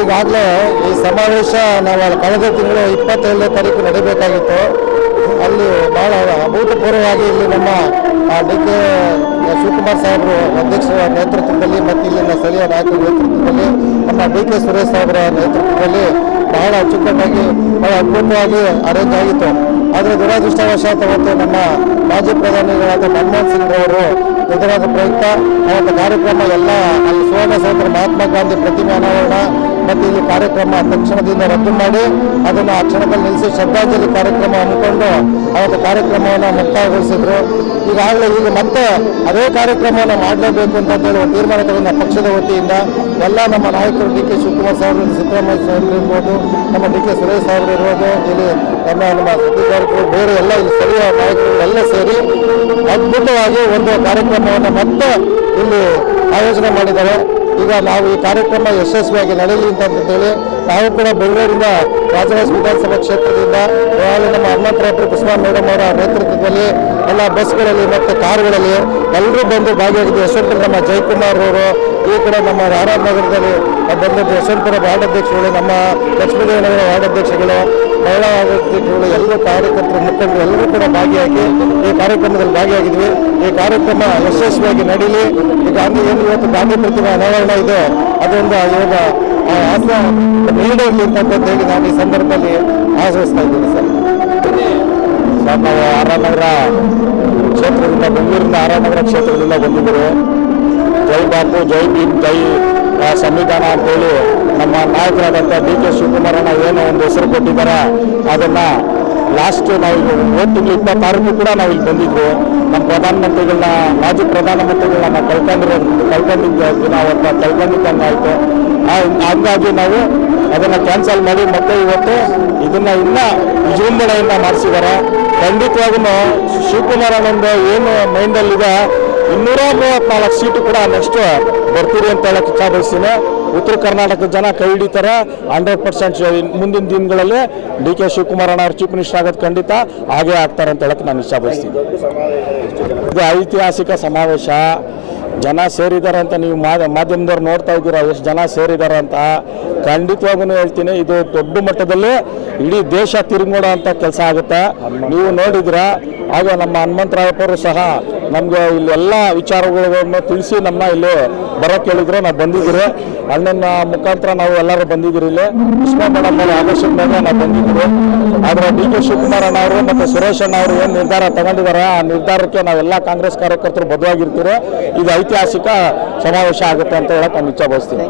ಈಗಾಗಲೇ ಈ ಸಮಾವೇಶ ನಾವು ಕಳೆದ ತಿಂಗಳು ಇಪ್ಪತ್ತೇಳನೇ ತಾರೀಕು ನಡೀಬೇಕಾಗಿತ್ತು. ಅಲ್ಲಿ ಬಹಳ ಅಭೂತಪೂರ್ವವಾಗಿ ಇಲ್ಲಿ ನಮ್ಮ ಡಿ. ಕೆ. ಶಿವಕುಮಾರ್ ಸಾಹೇಬರು ಅಧ್ಯಕ್ಷರ ನೇತೃತ್ವದಲ್ಲಿ ಮತ್ತು ಇಲ್ಲಿನ ಸ್ಥಳೀಯ ನಾಯಕರ ನೇತೃತ್ವದಲ್ಲಿ ನಮ್ಮ ಡಿ. ಕೆ. ಸುರೇಶ್ ಸಾಹೇಬರ ನೇತೃತ್ವದಲ್ಲಿ ಬಹಳ ಅಚ್ಚುಕಟ್ಟಾಗಿ, ಬಹಳ ಅದ್ಭುತವಾಗಿ ಅರೇಂಜ್ ಆಗಿತ್ತು. ಆದರೆ ದುರಾದೃಷ್ಟವಶಾತ್ ಮತ್ತು ನಮ್ಮ ಮಾಜಿ ಪ್ರಧಾನಿಗಳಾದ ಮನಮೋಹನ್ ಸಿಂಗ್ ಅವರು ಇದರಾದ ಪ್ರಯುಕ್ತ ಅವತ್ತು ಕಾರ್ಯಕ್ರಮ ಎಲ್ಲ ಅಲ್ಲಿ ಸುವರ್ಣಸೌಧರ ಮಹಾತ್ಮ ಗಾಂಧಿ ಪ್ರತಿಮೆ ಅನಾವರಣ ಮತ್ತು ಇಲ್ಲಿ ಕಾರ್ಯಕ್ರಮ ತಕ್ಷಣದಿಂದ ರದ್ದು ಮಾಡಿ ಅದನ್ನು ಆ ಕ್ಷಣದಲ್ಲಿ ನಿಲ್ಲಿಸಿ ಶ್ರದ್ಧಾಂಜಲಿ ಕಾರ್ಯಕ್ರಮ ಹಮ್ಮಿಕೊಂಡು ಅವತ್ತು ಕಾರ್ಯಕ್ರಮವನ್ನು ಮುಕ್ತಾಯಗೊಳಿಸಿದ್ರು. ಈಗಾಗಲೇ ಈಗ ಮತ್ತೆ ಅದೇ ಕಾರ್ಯಕ್ರಮವನ್ನು ಮಾಡಲೇಬೇಕು ಅಂತ ಹೇಳುವ ತೀರ್ಮಾನ ತಗೊಂಡ ಪಕ್ಷದ ವತಿಯಿಂದ ಎಲ್ಲ ನಮ್ಮ ನಾಯಕರು ಡಿ ಕೆ ಶಿವಕುಮಾರ್ ಸಾಹೇಬರು, ಸಿದ್ದರಾಮಯ್ಯ ಸಾಹೇಬರು ಇರ್ಬೋದು, ನಮ್ಮ ಡಿ ಕೆ ಸುರೇಶ್ ಸಾಹೇಬರು ಇರ್ಬೋದು, ಇಲ್ಲಿ ನಮ್ಮ ನಮ್ಮ ಸುದ್ದಿಗಾರರು ಬೇರೆ ಎಲ್ಲ ಇಲ್ಲಿ ಸ್ಥಳೀಯ ನಾಯಕರು ಎಲ್ಲ ಸೇರಿ ಅದ್ಭುತವಾಗಿ ಒಂದು ಕಾರ್ಯಕ್ರಮವನ್ನು ಮತ್ತೆ ಇಲ್ಲಿ ಆಯೋಜನೆ ಮಾಡಿದ್ದಾರೆ. ಈಗ ನಾವು ಈ ಕಾರ್ಯಕ್ರಮ ಯಶಸ್ವಿಯಾಗಿ ನಡೆಯಲಿ ಅಂತ ಹೇಳಿ ನಾವು ಕೂಡ ಬೆಂಗಳೂರಿನ ರಾಜರಾಜ ವಿಧಾನಸಭಾ ಕ್ಷೇತ್ರದಿಂದ ನಮ್ಮ ಹನುಮಂತರಾಪುರ ಕುಸುಮಾ ಮೇಡಮ್ ಅವರ ನೇತೃತ್ವದಲ್ಲಿ ಎಲ್ಲ ಬಸ್ಗಳಲ್ಲಿ ಮತ್ತು ಕಾರುಗಳಲ್ಲಿ ಎಲ್ಲರೂ ಬಂದು ಭಾಗಿಯಾಗಿದ್ದು ನಮ್ಮ ಜಯಕುಮಾರ್ ಅವರು ಈ ಕೂಡ ನಮ್ಮ ಆರ್ ನಗರದಲ್ಲಿ ಬಂದು ಯಶವಂತಪುರ ವಾರ್ಡ್ ಅಧ್ಯಕ್ಷಗಳು ನಮ್ಮ ಲಕ್ಷ್ಮೀದೇವನಗರ ವಾರ್ಡ್ ಅಧ್ಯಕ್ಷಗಳು ಮಹಿಳಾ ವಾರ್ಡ್ ಅಧ್ಯಕ್ಷಗಳು ಎಲ್ಲರೂ ಕಾರ್ಯಕರ್ತರು, ಮುಖಂಡರು ಎಲ್ಲರೂ ಕೂಡ ಭಾಗಿಯಾಗಿ ಈ ಕಾರ್ಯಕ್ರಮದಲ್ಲಿ ಭಾಗಿಯಾಗಿದ್ವಿ. ಈ ಕಾರ್ಯಕ್ರಮ ಯಶಸ್ವಿಯಾಗಿ ನಡೀಲಿ. ಈ ಗಾಂಧಿ ಏನು ಇವತ್ತು ಗಾಂಧಿ ಪ್ರತಿಮೆ ಅನಾವರಣ ಇದೆ, ಅದೊಂದು ಇವಾಗ ಆಸ ನೀಡಲಿ ಹೇಳಿ ನಾನು ಈ ಸಂದರ್ಭದಲ್ಲಿ ಆಶಿಸ್ತಾ ಇದ್ದೀನಿ ಸರ್. ಸರ್ ಆರಾಮನಗರ ಕ್ಷೇತ್ರದಿಂದ ಬೆಂಗಳೂರಿನ ಆರಾಮನಗರ ಕ್ಷೇತ್ರದಿಂದ ಬಂದಿದ್ದರು. ಜೈ ಬಾಪು, ಜೈ ಭೀಮ್, ಜೈ ಸಂವಿಧಾನ ಅಂತೇಳಿ ನಮ್ಮ ನಾಯಕರಾದಂಥ ಡಿ ಕೆ ಶಿವಕುಮಾರನ ಏನು ಒಂದು ಹೆಸರು ಕೊಟ್ಟಿದ್ದಾರೆ. ಅದನ್ನು ಲಾಸ್ಟ್ ನಾವು ಹೋದ ತಿಂಗಳು ಇಪ್ಪತ್ತಾರಕ್ಕೂ ಕೂಡ ನಾವು ಇಲ್ಲಿ ಬಂದಿದ್ವಿ. ನಮ್ಮ ಪ್ರಧಾನಮಂತ್ರಿಗಳನ್ನ, ಮಾಜಿ ಪ್ರಧಾನಮಂತ್ರಿಗಳನ್ನ ನಾವು ಕಳ್ಕೊಂಡಿರೋ, ಕಳ್ಕೊಂಡಿದ್ದ ಅವತ್ತು ಕಳ್ಕೊಂಡಿದ್ದಂಗೆ ಆಯಿತು. ಹಂಗಾಗಿ ನಾವು ಅದನ್ನು ಕ್ಯಾನ್ಸಲ್ ಮಾಡಿ ಮತ್ತೆ ಇವತ್ತು ಇದನ್ನು ಇನ್ನೂ ವಿಜೃಂಭಣೆಯಿಂದ ಮಾಡಿಸಿದ್ದಾರೆ. ಖಂಡಿತವಾಗೂ ಶಿವಕುಮಾರಣ್ಣಂದು ಏನು ಮೈಂಡಲ್ಲಿದೆ ಇನ್ನೂರ ಮೂವತ್ನಾಲ್ಕು ಸೀಟು ಕೂಡ ನೆಕ್ಸ್ಟ್ ಬರ್ತೀರಿ ಅಂತ ಹೇಳಕ್ಕೆ ಇಚ್ಛಾ ಬಯಸ್ತೀನಿ ಉತ್ತರ ಕರ್ನಾಟಕದ ಜನ ಕೈ ಹಿಡಿತಾರೆ. ಹಂಡ್ರೆಡ್ ಪರ್ಸೆಂಟ್ ಮುಂದಿನ ದಿನಗಳಲ್ಲಿ ಡಿ ಕೆ ಶಿವಕುಮಾರ್ ಅಣ್ಣ ಅವರು ಚೀಫ್ ಮಿನಿಸ್ಟರ್ ಆಗೋದು ಖಂಡಿತ ಹಾಗೆ ಆಗ್ತಾರೆ ಅಂತ ಹೇಳಕ್ಕೆ ನಾನು ಇಚ್ಛಾ ಬಯಸ್ತೀನಿ ಇದು ಐತಿಹಾಸಿಕ ಸಮಾವೇಶ. ಜನ ಸೇರಿದ್ದಾರೆ ಅಂತ ನೀವು ಮಾಧ್ಯ ಮಾಧ್ಯಮದವ್ರು ನೋಡ್ತಾ ಇದ್ದೀರಾ, ಎಷ್ಟು ಜನ ಸೇರಿದ್ದಾರೆ ಅಂತ. ಖಂಡಿತವಾಗೂ ಹೇಳ್ತೀನಿ, ಇದು ದೊಡ್ಡ ಮಟ್ಟದಲ್ಲಿ ಇಡೀ ದೇಶ ತಿರುಗೋಡೋ ಅಂತ ಕೆಲಸ ಆಗುತ್ತೆ. ನೀವು ನೋಡಿದ್ರ ಆಗ ನಮ್ಮ ಹನುಮಂತರಾಯಪ್ಪರು ಸಹ ನಮಗೆ ಎಲ್ಲ ವಿಚಾರಗಳನ್ನು ತಿಳಿಸಿ ನಮ್ಮ ಇಲ್ಲಿ ಬರೋಕೆ ಹೇಳಿದ್ರು. ನಾವು ಬಂದಿದ್ದೀರಿ. ಅಣ್ಣನ ಮುಖಾಂತರ ನಾವು ಎಲ್ಲರೂ ಬಂದಿದ್ದೀರಿ ಇಲ್ಲಿ. ಕೃಷ್ಣ ಮೇಡಮ್ ಅವರ ಆದೇಶದ ಮೇಲೆ ನಾವು ಬಂದಿದ್ದೀವಿ ಆದರೆ ಡಿ ಕೆ ಶಿವಕುಮಾರ್ ಅಣ್ಣ ಅವರು ಮತ್ತು ಸುರೇಶ್ ಅಣ್ಣ ಅವರು ಏನು ನಿರ್ಧಾರ ತಗೊಂಡಿದ್ದಾರೆ ಆ ನಿರ್ಧಾರಕ್ಕೆ ನಾವೆಲ್ಲ ಕಾಂಗ್ರೆಸ್ ಕಾರ್ಯಕರ್ತರು ಬದುವಾಗಿರ್ತೀರಿ. ಇದು ಐತಿಹಾಸಿಕ ಸಮಾವೇಶ ಆಗುತ್ತೆ ಅಂತ ಹೇಳಕ್ಕೆ ನಾನು ಇಚ್ಛೆ ಬಯಸ್ತೀನಿ